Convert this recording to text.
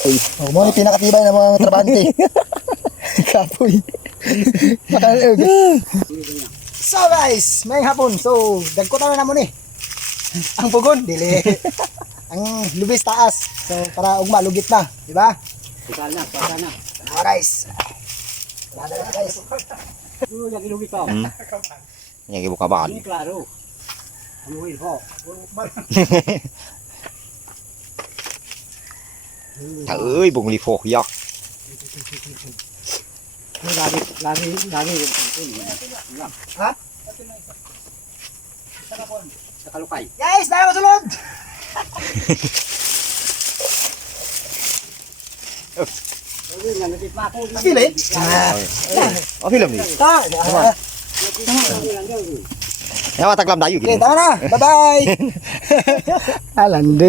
Ay, mo ni pinakatibay ng mga trabante. Kapoy. So guys, may hapon. So, dagkutan na namon eh. Ang pugon, dili. Ang lubis taas. So, para ugma lugit na, di ba? Pasal na, pasal na. Ah, guys. Wala na guys. Lagi lugit pa. Yang ibu kaban. Ini klaro. Amuhin ho. Ta ơi, bung li phok yak. Lagi. Ha? Sa kalukay. Guys, dahil ko sulod. Pili? Oh, film ni. Ta. Ya, taklam dayu Okay, gini. tama na. Bye-bye. Alande.